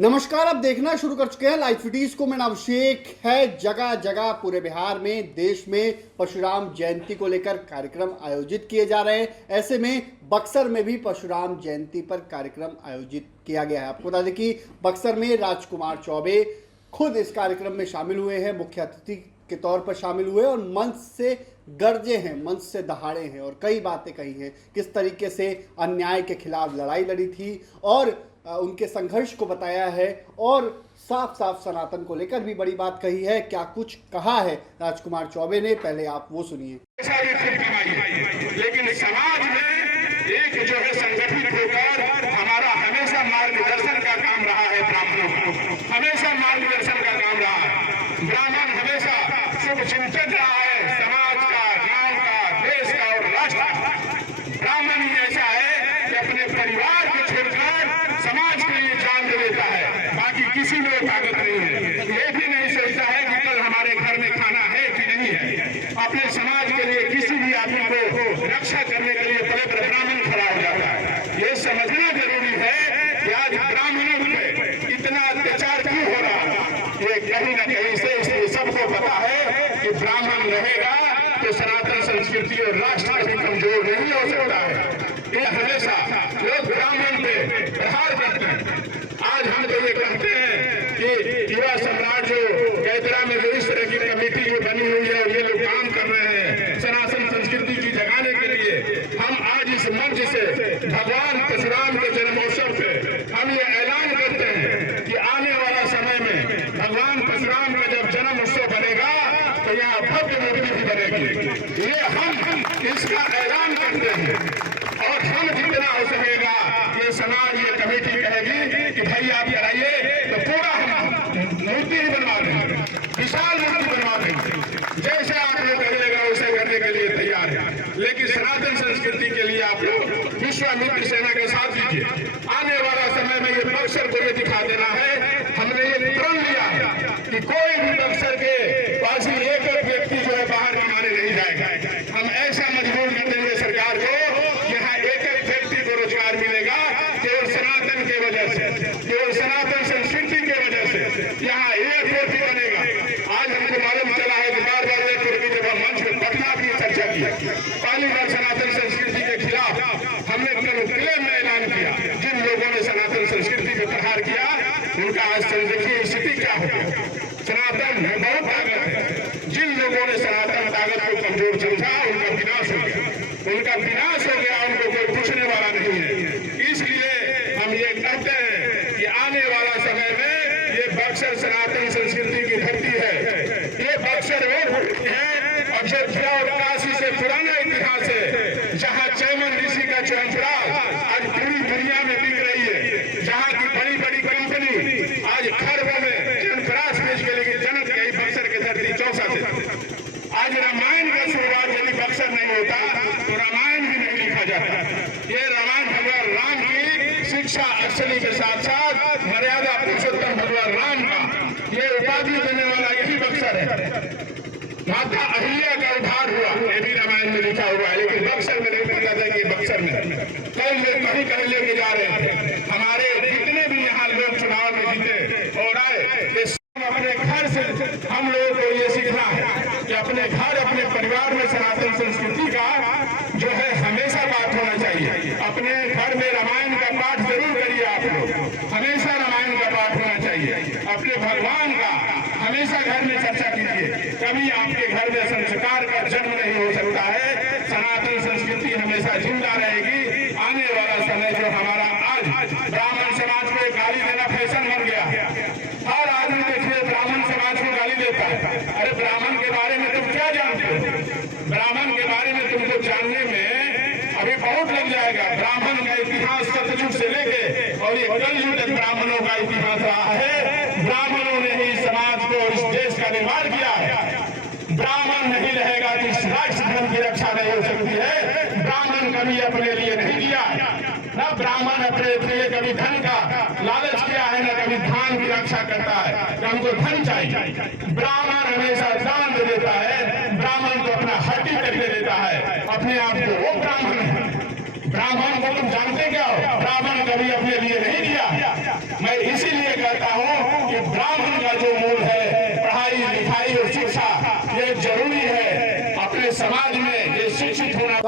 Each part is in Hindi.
नमस्कार, आप देखना शुरू कर चुके हैं लाइव फिटीज को। मैं अभिषेक है। जगह जगह पूरे बिहार में, देश में परशुराम जयंती को लेकर कार्यक्रम आयोजित किए जा रहे हैं। ऐसे में बक्सर में भी परशुराम जयंती पर कार्यक्रम आयोजित किया गया है। आपको बता दें कि बक्सर में राजकुमार चौबे खुद इस कार्यक्रम में शामिल हुए हैं, मुख्य अतिथि के तौर पर शामिल हुए और मंच से गरजे हैं, मंच से दहाड़े हैं और कई बातें कही हैं। किस तरीके से अन्याय के खिलाफ लड़ाई लड़ी थी और उनके संघर्ष को बताया है और साफ साफ सनातन को लेकर भी बड़ी बात कही है। क्या कुछ कहा है राजकुमार चौबे ने, पहले आप वो सुनिए। लेकिन समाज में एक जो है संगठित होकर हमारा हमेशा मार्गदर्शन का काम रहा है। ब्राह्मणों का हमेशा मार्गदर्शन का काम रहा है। ब्राह्मण हमेशा शुभ चिंतक रहा है, समाज का, गांव का, देश का और राष्ट्र का। ब्राह्मण ही ऐसा है कि अपने परिवार को छोड़कर समाज के लिए जान दे देता है। बाकी किसी में ताकत नहीं है। ये भी नहीं सोचता है कि कल हमारे घर में खाना है कि नहीं है। अपने समाज के लिए किसी भी आदमी को रक्षा करने के लिए पवित्र ब्राह्मण खड़ा हो जाता है। ये समझना जरूरी है कि आज ब्राह्मणों पे इतना अत्याचार क्यों हो रहा है। ये कहीं न कहीं से इसलिए सबको पता है कि ब्राह्मण रहेगा तो सनातन संस्कृति और राष्ट्र कभी कमजोर नहीं हो सकता है। ये हमेशा लोग ब्राह्मण पे प्रहार करते हैं। आज हम तो ये कहते हैं कि युवा सम्राट जो कैदरा में जो इस तरह की कमेटी जो बनी हुई है और ये लोग काम कर रहे हैं सनातन संस्कृति की जगाने के लिए, हम आज इस मंच से भगवान परशुराम के जन्मोत्सव पे हम ये ऐलान करते हैं कि आने वाला समय में भगवान परशुराम का जब जन्म उत्सव बनेगा तो यहाँ भव्य मूर्ति भी बनेगी। ये हम इसका ऐलान करते हैं और हम जितना हो सकेगा ये समाज, ये कमेटी कहेगी कि भाई आप कराइए तो पूरा हम मूर्ति ही बनवा देंगे, विशाल मूर्ति बनवा देंगे। जैसे आप लोग कहिएगा उसे करने के लिए तैयार है। लेकिन सनातन संस्कृति के लिए आप लोग विश्वामित्र सेना के साथ दीजिए। आने वाला समय में ये बक्सर को ये दिखा देना है। हमने ये प्रण लिया है कि कोई भी बक्सर के वासी एक व्यक्ति जो है बाहर कमाने नहीं जाएगा। हम ऐसा मजबूर कर देंगे सरकार को, यहाँ एक व्यक्ति को रोजगार मिलेगा केवल सनातन के वजह से, केवल सनातन संस्कृति के वजह से। यहाँ एयरपोर्ट भी बनेगा। आज हमको मालूम चला है कि बार बार एयरपोर्ट की जब हम मंच में पटना की चर्चा की, पहली बार सनातन संस्कृति के खिलाफ हमने क्लेम में ऐलान किया। जिन लोगों ने सनातन संस्कृति पर प्रहार किया उनका आज देखिए स्थिति क्या हो गया। सनातन में बहुत ताकत है। जिन लोगों ने सनातन ताकत को कमजोर समझा उनका विनाश हो गया, उनका विनाश हो गया। उनको कोई पूछने वाला नहीं है। इसलिए हम ये कहते हैं कि आने वाला समय में ये बक्सर सनातन संस्कृति की धरती है। ये बक्सर वो धरती है अयोध्या और काशी से पुराना इतिहास है, जहाँ चैमन ऋषि का च्यवनप्राश आज पूरी दुनिया में बिक रही है। जहाँ की बड़ी बड़ी कंपनी आज खरबों में च्यवनप्राश बेच के लेकिन जनक गई बक्सर की धरती चौसा से। आज रामायण का शुरुआत यदि बक्सर नहीं होता तो रामायण भी नहीं लिखा जाता। ये रामायण भगवान राम की शिक्षा अक्षरी के साथ साथ मर्यादा पुरुषोत्तम भगवान राम का ये उपाधि देने वाला यही बक्सर है। माता अहिल्या का उद्धार हुआ, ये भी रामायण में लिखा हुआ है, लेकिन बक्सर में नहीं पता था कि बक्सर में कई लोग कहीं कहीं लेके जा रहे थे। हमारे जितने भी यहाँ लोग चुनाव में जीते और आए, अपने घर से हम लोगों को ये सीखना है कि अपने घर, अपने परिवार में सनातन संस्कृति का जो है हमेशा बात होना चाहिए। अपने घर में रामायण का पाठ जरूर करिए आप लोग, हमेशा रामायण का पाठ होना चाहिए। अपने भगवान का हमेशा घर में चर्चा कीजिए। कभी आपके घर में संस्कार का जन्म नहीं हो सकता है। सनातन संस्कृति हमेशा जिंदा रहेगी। आने वाला समय जो हमारा आज ब्राह्मण समाज को गाली देना फैशन बन गया। हर आदमी देखिए ब्राह्मण समाज को गाली देता है। अरे ब्राह्मण के बारे में तुम क्या जानते हो? ब्राह्मण के बारे में तुमको जानने में अभी बहुत लग जाएगा। ब्राह्मण का इतिहास सतयुग से लेके और ये कलयुग तक ब्राह्मणों का इतिहास रहा है। ब्राह्मणों ने ही समाज को, इस देश का निर्माण किया है। ब्राह्मण नहीं रहेगा तो इस राष्ट्र धर्म की रक्षा नहीं हो सकती है। ब्राह्मण कभी अपने लिए नहीं किया, न ब्राह्मण अपने लिए कभी धन का लालच किया है, न कभी धान की रक्षा करता है कि हमको धन चाहिए। ब्राह्मण हमेशा दान दे देता है। ब्राह्मण को अपना हड्डी करके देता है, अपने आप को वो ब्राह्मण है। ब्राह्मण को तुम जानते क्या हो? ब्राह्मण कभी अपने लिए नहीं किया। मैं इसीलिए कहता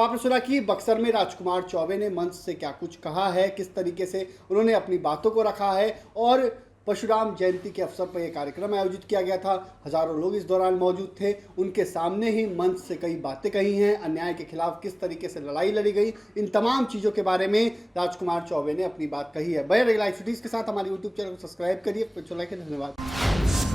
आपने सुना कि बक्सर में राजकुमार चौबे ने मंच से क्या कुछ कहा है, किस तरीके से उन्होंने अपनी बातों को रखा है। और परशुराम जयंती के अवसर पर यह कार्यक्रम आयोजित किया गया था। हजारों लोग इस दौरान मौजूद थे। उनके सामने ही मंच से कई बातें कही हैं, अन्याय के खिलाफ किस तरीके से लड़ाई लड़ी गई, इन तमाम चीज़ों के बारे में राजकुमार चौबे ने अपनी बात कही है। बने रहिए लाइव सिटीज के साथ। हमारे यूट्यूब चैनल को सब्सक्राइब करिए। धन्यवाद।